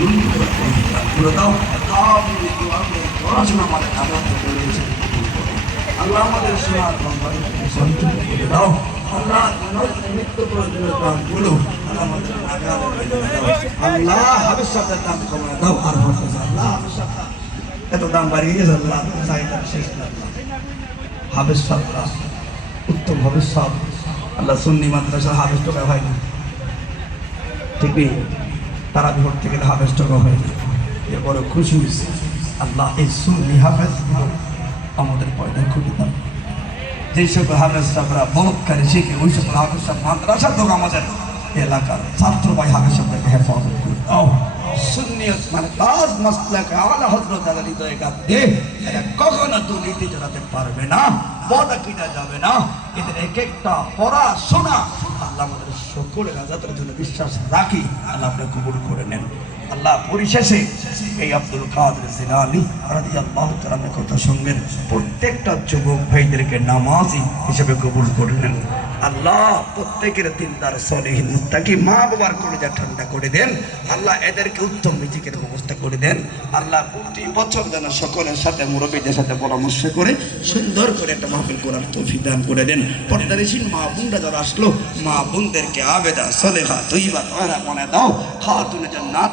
করে দাও। পড়াশোনা আমাদের আল্লাহ আমাদের সোনার সন্তুষ্ট করে দাও। আল্লাহ নিত্য প্রয়োজনীয় কাজগুলো আল্লাহ হাবের সাথে দাম কমায় দাও। আর আল্লাহ এত দাম বাড়িয়ে গেছে আল্লাহ চাহিদা শেষ হাবের সাথে উত্তম ভবিষ্যৎ আল্লাহ সুন্নি মাদ্রাসা হাবের টাকা হয় না ঠিক নেই, তারা ভর্তি গেলে হাবের টাকা হয় না। এ বড় খুশি হয়েছে আল্লাহ এই সুন্নি হাফেজ আমাদের পয়দা খুঁজে দাও। যে সকল হাফেজ সাহেবরা বলৎকারী শিখে ওই সকল হাফেজ সাহেব মাদ্রাসা তো আমাদের এলাকার ছাত্র ভাই হাফেজ সাহেবকে হেফাজত করে দাও। সুন্নিয়ত মানে তাজ মাসলাকে আলা হযরত আলী হৃদয়ে গাঁথতে এরা কখনো দুর্নীতি জড়াতে পারবে না, বদাকিটা যাবে না। এদের এক একটা পড়াশোনা আল্লাহ আমাদের সকলের আজাদের জন্য বিশ্বাস রাখি আল্লাহ আপনি কবুল করে নেন। আল্লাহ পরিশেষে এই আব্দুল কাদের জিলানী রাদিয়াল্লাহু তাআলা কথা সঙ্গের প্রত্যেকটা যুবক ভাইদেরকে নামাজি হিসেবে কবুল করে নেন। আল্লাহ প্রত্যেকের দিনদার সলিহিন মুত্তাকি মা বাবার কলিজা ঠান্ডা করে দেন। আল্লাহ এদেরকে উত্তম রিজিকের ব্যবস্থা করে দেন। আল্লাহ প্রতি বছর যেন সকলের সাথে মুরব্বীদের সাথে পরামর্শ করে সুন্দর করে একটা মাহফিল করার তৌফিক দান করে দেন। পর্দানিসীন মা বোনরা যারা আসলো মা বোনদেরকে আবেদা সলেহা তৈবা তয়রা মনে দাও। খাতুনে জান্নাত